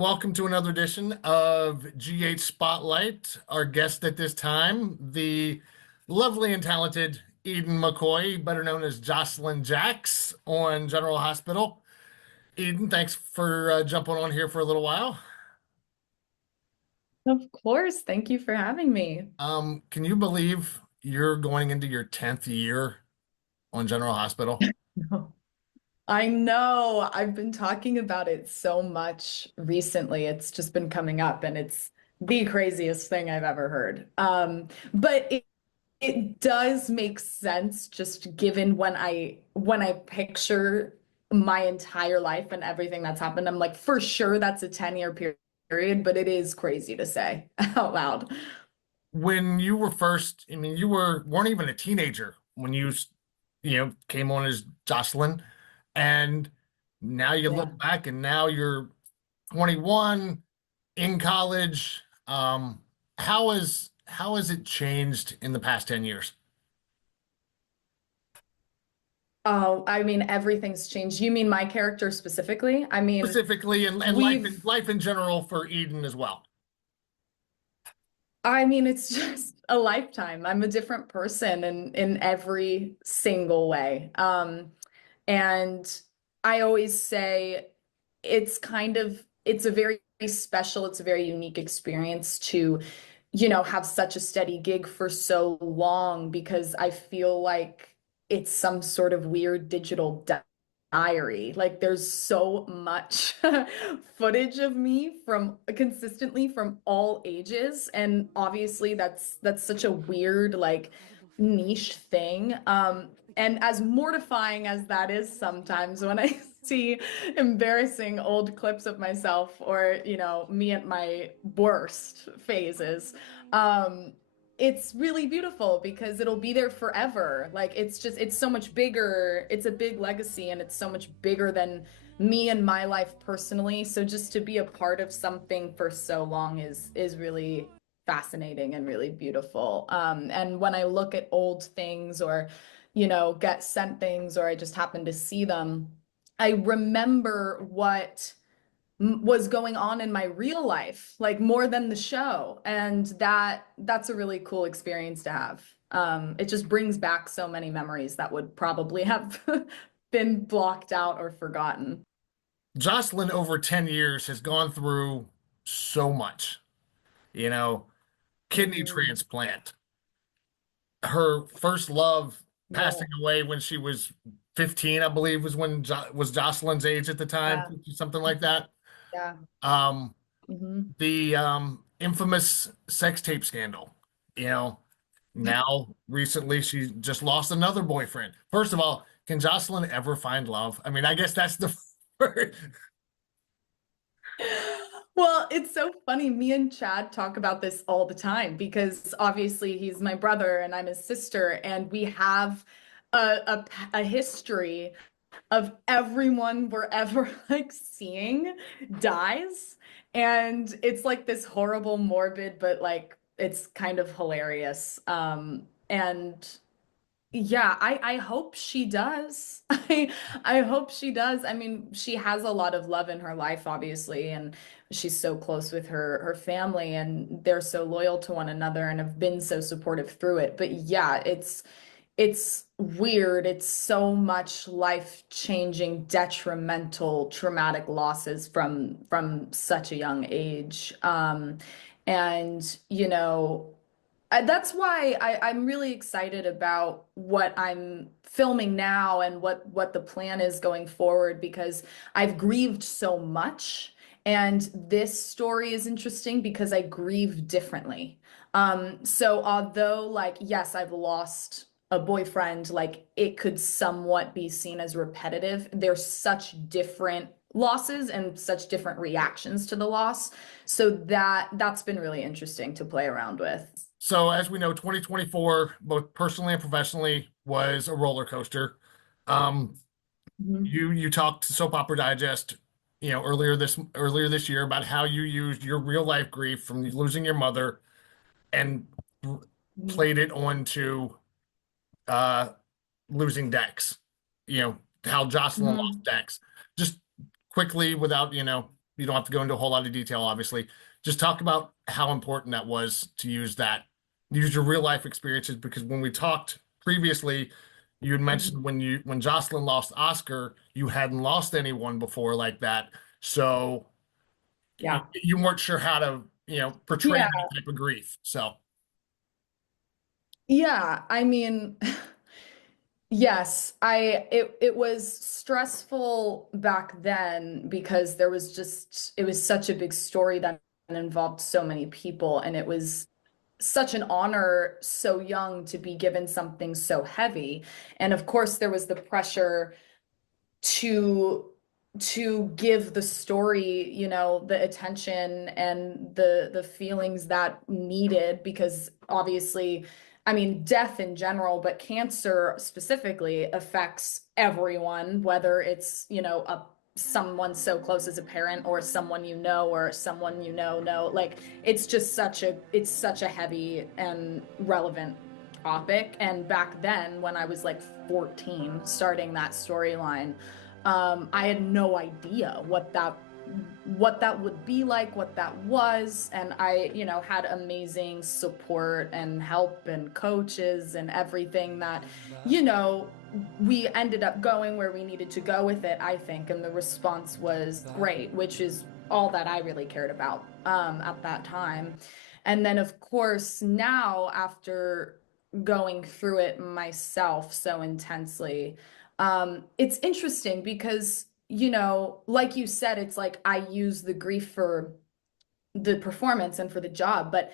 welcome to another edition of GH Spotlight. Our guest at this time, the lovely and talented Eden McCoy, better known as Josslyn Jacks on General Hospital. Eden, thanks for jumping on here for a little while. Of course. Thank you for having me. Can you believe you're going into your 10th year on General Hospital? I know I've been talking about it so much recently. It's just been coming up and it's the craziest thing I've ever heard. But it does make sense just given when I picture my entire life and everything that's happened. I'm like, for sure that's a 10-year period, but it is crazy to say out loud. When you were first, I mean, you weren't even a teenager when came on as Jocelyn, and now you Yeah. look back and now you're 21 in college. How has it changed in the past 10 years? Oh, I mean, everything's changed. You mean my character specifically? I mean, Specifically, and life in we've, life in general for Eden as well. I mean, it's just a lifetime. I'm a different person in every single way. And I always say it's a very special, it's a very unique experience to, have such a steady gig for so long because I feel like it's some sort of weird digital diary. Like there's so much footage of me from consistently from all ages, and obviously that's such a weird like niche thing. And as mortifying as that is sometimes when I see embarrassing old clips of myself or, me at my worst phases, it's really beautiful because it'll be there forever. Like it's so much bigger. It's a big legacy and it's so much bigger than me and my life personally. So just to be a part of something for so long is really fascinating and really beautiful. And when I look at old things or, get sent things or I just happen to see them, I remember what was going on in my real life, like more than the show. And that's a really cool experience to have. It just brings back so many memories that would probably have been blocked out or forgotten. Jocelyn over 10 years has gone through so much, you know, kidney Mhm. transplant, her first love Yeah, passing away when she was 15, I believe was when was Jocelyn's age at the time, yeah, something like that. yeah. Um, Hmm. the infamous sex tape scandal, you know, now recently she just lost another boyfriend. First of all, can Jocelyn ever find love? I mean, I guess that's the first. Well, it's so funny. Me and Chad talk about this all the time because obviously he's my brother and I'm his sister, and we have a history of everyone we're ever like seeing dies. And it's like this horrible, morbid, but like it's kind of hilarious. And yeah, I hope she does. I hope she does. I mean, she has a lot of love in her life, obviously, and she's so close with her family, and they're so loyal to one another and have been so supportive through it. But yeah, it's weird. It's so much life-changing, detrimental, traumatic losses from such a young age. And that's why I'm really excited about what I'm filming now and what the plan is going forward because I've grieved so much. And this story is interesting because I grieve differently. So although like, yes, I've lost a boyfriend, like it could somewhat be seen as repetitive, there's such different losses and such different reactions to the loss. So that's been really interesting to play around with. So as we know, 2024, both personally and professionally, was a roller coaster. Um, Mhm. you talked to Soap Opera Digest, earlier this year about how you used your real life grief from losing your mother and Mhm. played it onto uh, losing Dex. How Jocelyn lost Mhm. Dex. Just quickly, without, You don't have to go into a whole lot of detail, obviously. Just talk about how important that was to use your real life experiences. Because when we talked previously, you had mentioned when Josslyn lost Oscar, you hadn't lost anyone before like that. So Yeah. you weren't sure how to, portray Yeah. that type of grief. So Yeah. I mean, yes, it was stressful back then because there was just it was such a big story that involved so many people, and it was such an honor so young to be given something so heavy. And of course there was the pressure to give the story, the attention and the feelings that needed, because obviously, I mean, death in general, but cancer specifically affects everyone, whether it's, a someone so close as a parent or someone or someone know. Like it's such a heavy and relevant topic. And back then when I was like 14 starting that storyline, I had no idea what that would be like, what that was. And I, had amazing support and help and coaches and everything that, we ended up going where we needed to go with it, I think. And the response was great, which is all that I really cared about at that time. And then, of course, now after going through it myself so intensely, it's interesting because, like you said, it's like I use the grief for the performance and for the job, but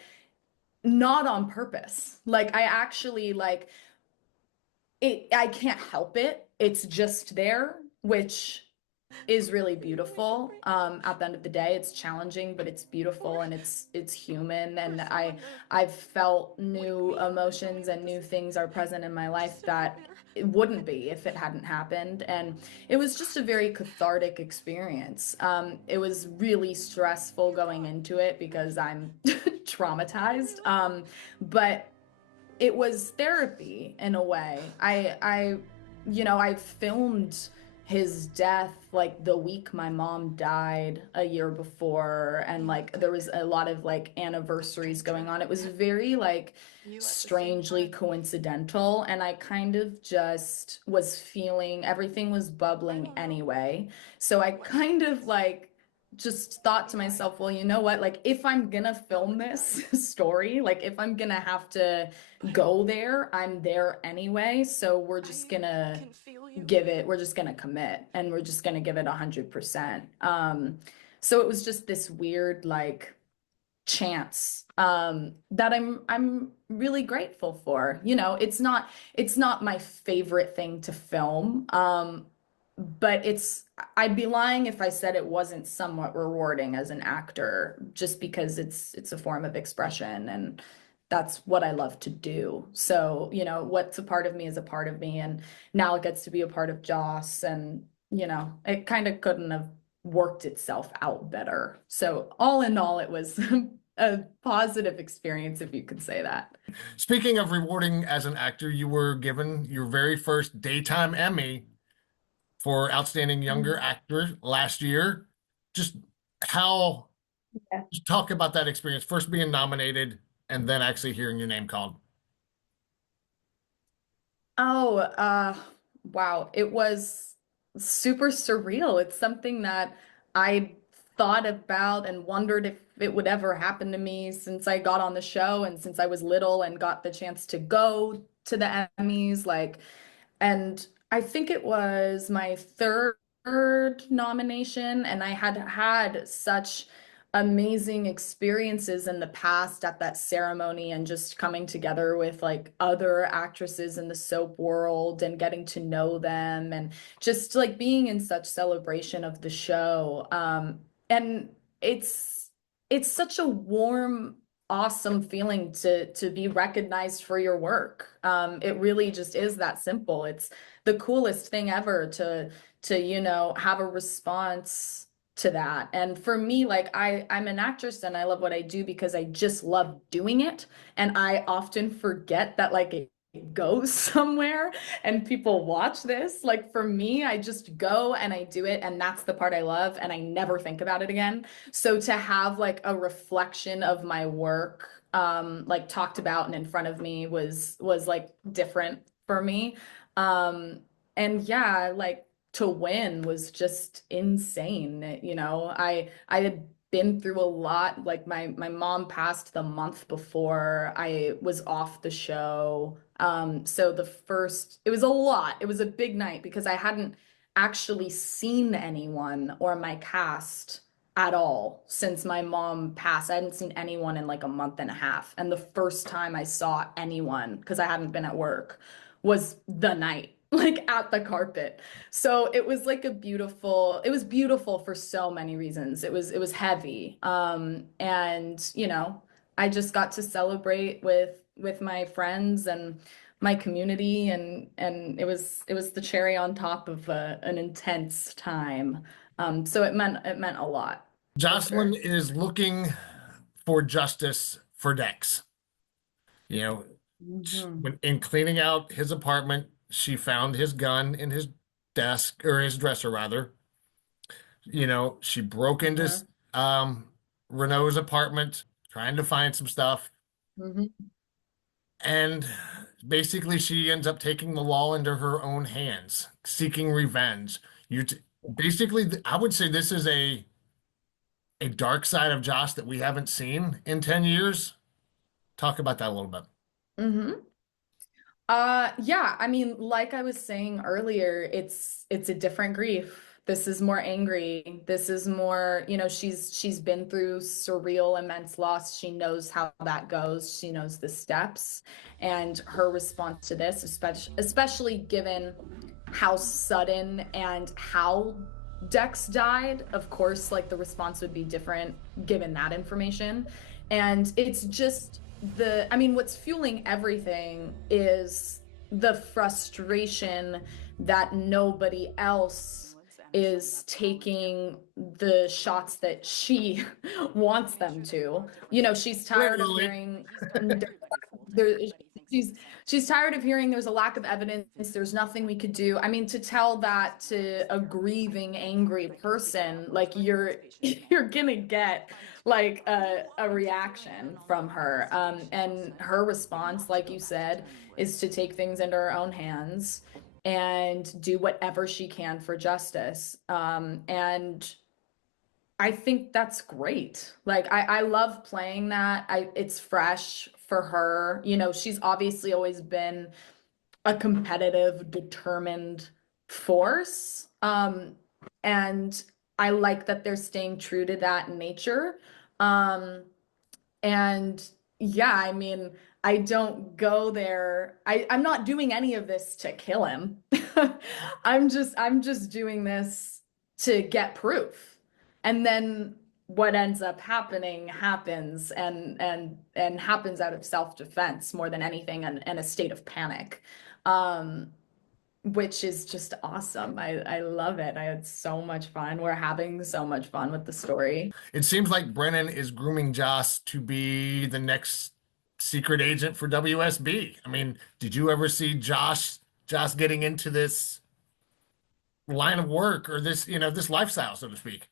not on purpose. Like I actually like it, I can't help it. It's just there, which is really beautiful. At the end of the day, it's challenging, but it's beautiful and it's human. And I've felt new emotions and new things are present in my life that it wouldn't be if it hadn't happened. And it was just a very cathartic experience. It was really stressful going into it because I'm traumatized. But it was therapy in a way. I filmed his death like the week my mom died a year before, and like there was a lot of like anniversaries going on. It was very like strangely coincidental, and I kind of just was feeling everything was bubbling anyway. So I kind of like just thought to myself, well, you know what? Like, if I'm gonna film this story, like, if I'm gonna have to go there, I'm there anyway. So we're just gonna commit and we're just gonna give it 100%. So it was just this weird, like, chance that I'm really grateful for. It's not my favorite thing to film. But I'd be lying if I said it wasn't somewhat rewarding as an actor, just because it's a form of expression and that's what I love to do. So, what's a part of me is a part of me, and now it gets to be a part of Joss, and it kind of couldn't have worked itself out better. So, all in all, it was a positive experience, if you could say that. speaking of rewarding as an actor, you were given your very first Daytime Emmy for Outstanding Younger Actor last year. Just how, just talk about that experience, first being nominated and then actually hearing your name called. Oh, wow. It was super surreal. It's something that I thought about and wondered if it would ever happen to me since I got on the show and since I was little and got the chance to go to the Emmys. Like, and I think it was my third nomination, and I had had such amazing experiences in the past at that ceremony and just coming together with like other actresses in the soap world and getting to know them and just like being in such celebration of the show. And it's such a warm, awesome feeling to be recognized for your work. It really just is that simple. It's the coolest thing ever to have a response to that. And for me, like I'm an actress and I love what I do because I just love doing it. And I often forget that like it go somewhere and people watch this. Like for me, I just go and I do it, and that's the part I love, and I never think about it again. So to have like a reflection of my work like talked about and in front of me was like different for me. Um and yeah, like to win was just insane. I had been through a lot. Like my mom passed the month before I was off the show. So it was a lot. It was a big night because I hadn't actually seen anyone or my cast at all since my mom passed. I hadn't seen anyone in like a month and a half. And the first time I saw anyone, because I hadn't been at work, was the night, like at the carpet. So it was like it was beautiful for so many reasons. It was heavy. And I just got to celebrate with my friends and my community, and it was the cherry on top of an intense time. So it meant a lot for Josslyn sure. is looking for justice for Dex. You know, Hmm. when in cleaning out his apartment, she found his gun in his desk or his dresser rather. She broke into Uh-huh. um Renault's apartment trying to find some stuff, Hmm. and basically she ends up taking the law into her own hands, seeking revenge. You t Basically, I would say this is a dark side of Josh that we haven't seen in 10 years. Talk about that a little bit. Hmm. Yeah, I mean, like I was saying earlier, it's a different grief. This is more angry. This is more, she's been through surreal, immense loss. She knows how that goes. She knows the steps. And her response to this, especially given how sudden and how Dex died, of course, like the response would be different given that information. And it's just I mean, what's fueling everything is the frustration that nobody else is taking the shots that she wants them to. She's tired of Literally. hearing there, she's she's tired of hearing there's a lack of evidence, there's nothing we could do. I mean, to tell that to a grieving, angry person, like you're gonna get like a reaction from her. And her response, like you said, is to take things into her own hands and do whatever she can for justice. And I think that's great. Like I love playing that. It's fresh for her. She's obviously always been a competitive, determined force. And I like that they're staying true to that nature. Um, and yeah, I mean, I don't go there. I'm not doing any of this to kill him. I'm just doing this to get proof. And then what ends up happening happens, and happens out of self-defense more than anything, and a state of panic. Um, which is just awesome. I love it. I had so much fun. We're having so much fun with the story. It seems like Brennan is grooming Joss to be the next secret agent for WSB. I mean, did you ever see Joss getting into this line of work or this lifestyle, so to speak?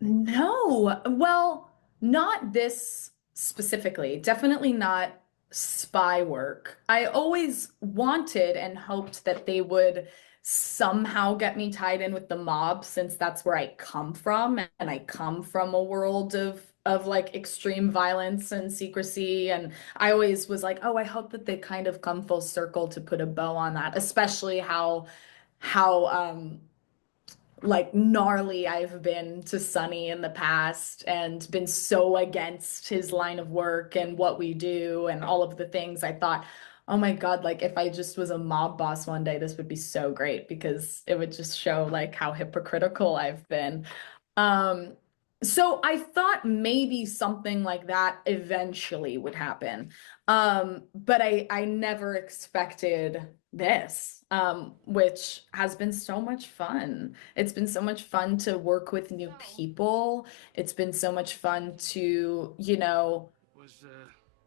No, well, not this specifically. Definitely not spy work. I always wanted and hoped that they would somehow get me tied in with the mob, since that's where I come from, and I come from a world of like extreme violence and secrecy. And I always was like, oh, I hope that they kind of come full circle to put a bow on that, especially how like gnarly I've been to Sonny in the past, and been so against his line of work and what we do and all of the things. I thought, oh my God, like if I just was a mob boss one day, this would be so great, because it would just show like how hypocritical I've been. Um, so I thought maybe something like that eventually would happen. But I never expected this, which has been so much fun. It's been so much fun to work with new people. It's been so much fun to,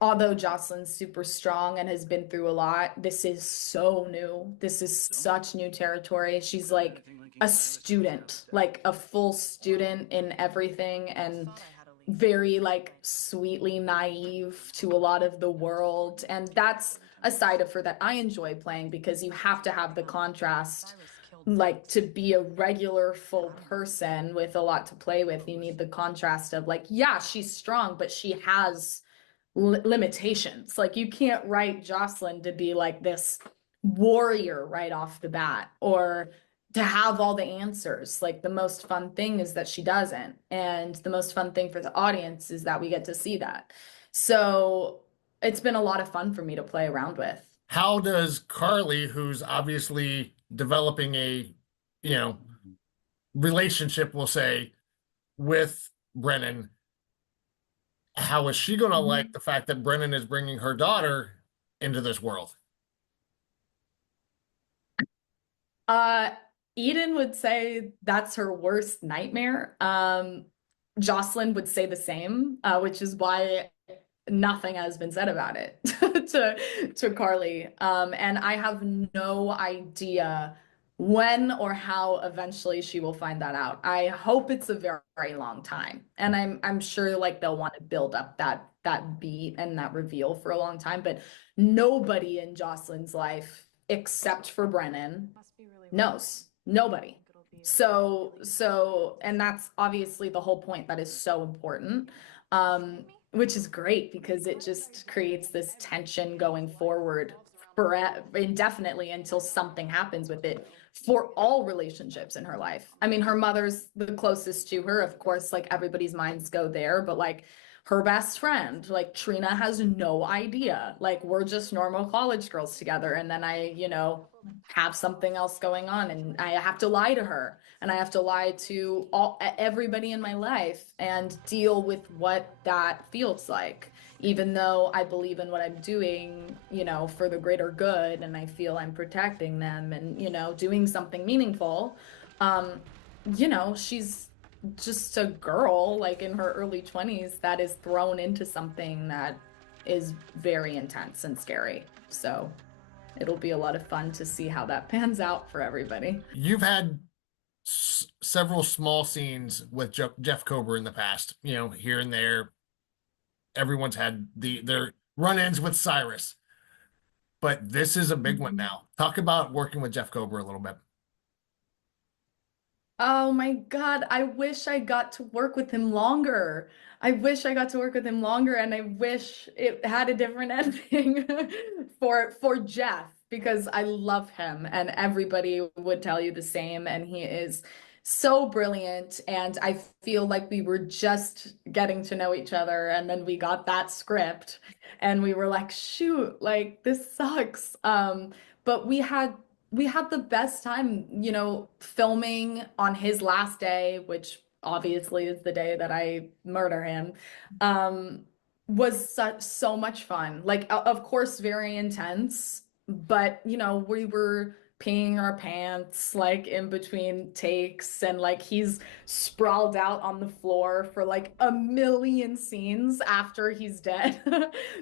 although Josslyn's super strong and has been through a lot, this is so new. This is such new territory. She's like a student, like a full student in everything, and very like sweetly naive to a lot of the world. And that's a side of her that I enjoy playing because you have to have the contrast. Like to be a regular full person with a lot to play with, you need the contrast of like, yeah, she's strong, but she has limitations. Like you can't write Josslyn to be like this warrior right off the bat or to have all the answers. Like the most fun thing is that she doesn't. And the most fun thing for the audience is that we get to see that. So it's been a lot of fun for me to play around with. How does Carly, who's obviously developing a, you know, relationship, we'll say, with Brennan, how is she going to like Mhm. the fact that Brennan is bringing her daughter into this world? Uh, Eden would say that's her worst nightmare. Josslyn would say the same, which is why nothing has been said about it to Carly. And I have no idea when or how eventually she will find that out. I hope it's a very, very long time. And I'm sure like they'll want to build up that beat and that reveal for a long time, but nobody in Josslyn's life except for Brennan knows. Nobody. So, and that's obviously the whole point that is so important. Which is great because it just creates this tension going forward for indefinitely until something happens with it for all relationships in her life. I mean, her mother's the closest to her, of course, like everybody's minds go there, but like her best friend, like Trina has no idea. Like we're just normal college girls together. And then I have something else going on and I have to lie to her and I have to lie to everybody in my life and deal with what that feels like. Even though I believe in what I'm doing for the greater good and I feel I'm protecting them and doing something meaningful. She's just a girl like in her early 20s that is thrown into something that is very intense and scary. So it'll be a lot of fun to see how that pans out for everybody. You've had several small scenes with Jeff Kober in the past, here and there. Everyone's had their run-ins with Cyrus, but this is a big one Mhm. now. Talk about working with Jeff Kober a little bit. Oh my God, I wish I got to work with him longer. I wish I got to work with him longer and I wish it had a different ending for Jeff because I love him and everybody would tell you the same and he is so brilliant and I feel like we were just getting to know each other and then we got that script and we were like, shoot, like this sucks. But we had the best time filming on his last day, which obviously is the day that I murder him. Um, was so much fun. Like, of course, very intense, but we were peeing our pants like in between takes, and like he's sprawled out on the floor for like a million scenes after he's dead.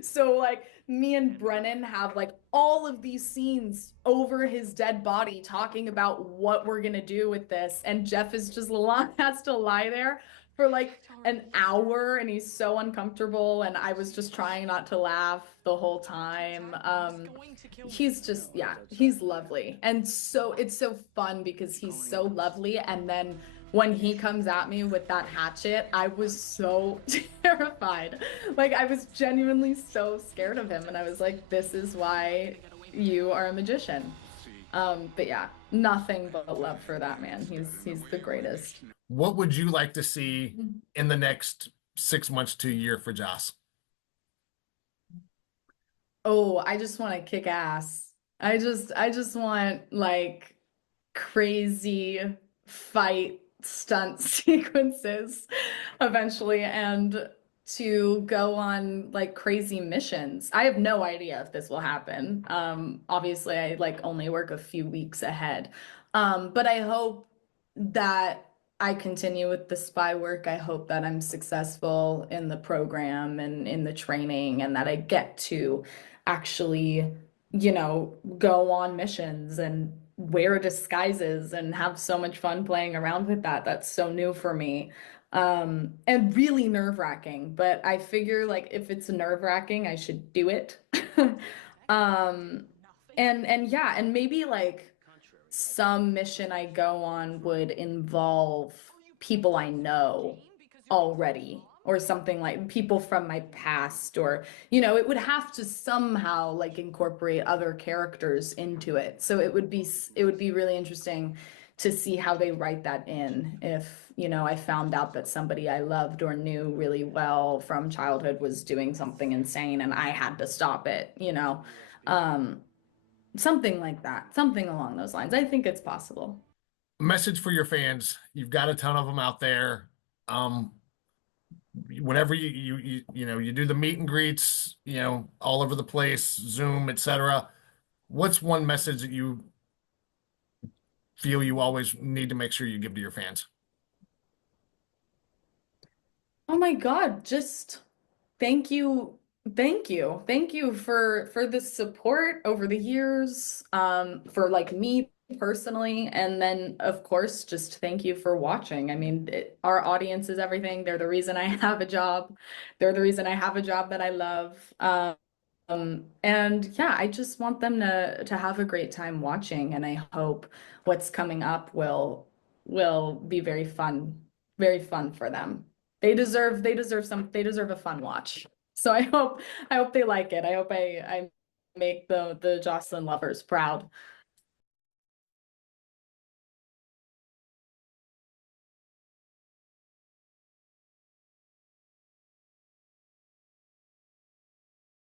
So like me and Brennan have like all of these scenes over his dead body talking about what we're gonna do with this, and Jeff is just has to lie there for like an hour and he's so uncomfortable and I was just trying not to laugh the whole time. He's just, yeah, he's lovely. And so it's so fun because he's so lovely. And then when he comes at me with that hatchet, I was so terrified. Like, I was genuinely so scared of him. And I was like, this is why you are a magician. But yeah, nothing but love for that man. He's the greatest. What would you like to see in the next 6 months to a year for Joss? Oh, I just want to kick ass. I just want like crazy fight stunt sequences eventually and to go on like crazy missions. I have no idea if this will happen. Obviously I like only work a few weeks ahead. But I hope that I continue with the spy work, I hope that I'm successful in the program and in the training, and that I get to actually, go on missions and wear disguises and have so much fun playing around with that. That's so new for me. And really nerve-wracking, but I figure like if it's nerve-wracking, I should do it. Um, and yeah, and maybe like some mission I go on would involve people I know already, or something like people from my past, or, it would have to somehow like incorporate other characters into it. So it would be really interesting to see how they write that in if, I found out that somebody I loved or knew really well from childhood was doing something insane and I had to stop it. Um, Something like that, something along those lines. I think it's possible. Message for your fans. You've got a ton of them out there. Um, Whenever you do the meet and greets, all over the place, Zoom, etc. What's one message that you feel you always need to make sure you give to your fans? Oh my God, just thank you. Thank you. Thank you for the support over the years, for like me personally, and then of course just thank you for watching. I mean, our audience is everything. They're the reason I have a job. They're the reason I have a job that I love. And yeah, I just want them to have a great time watching, and I hope what's coming up will be very fun for them. They deserve a fun watch. So I hope they like it. I hope I make the Josslyn lovers proud.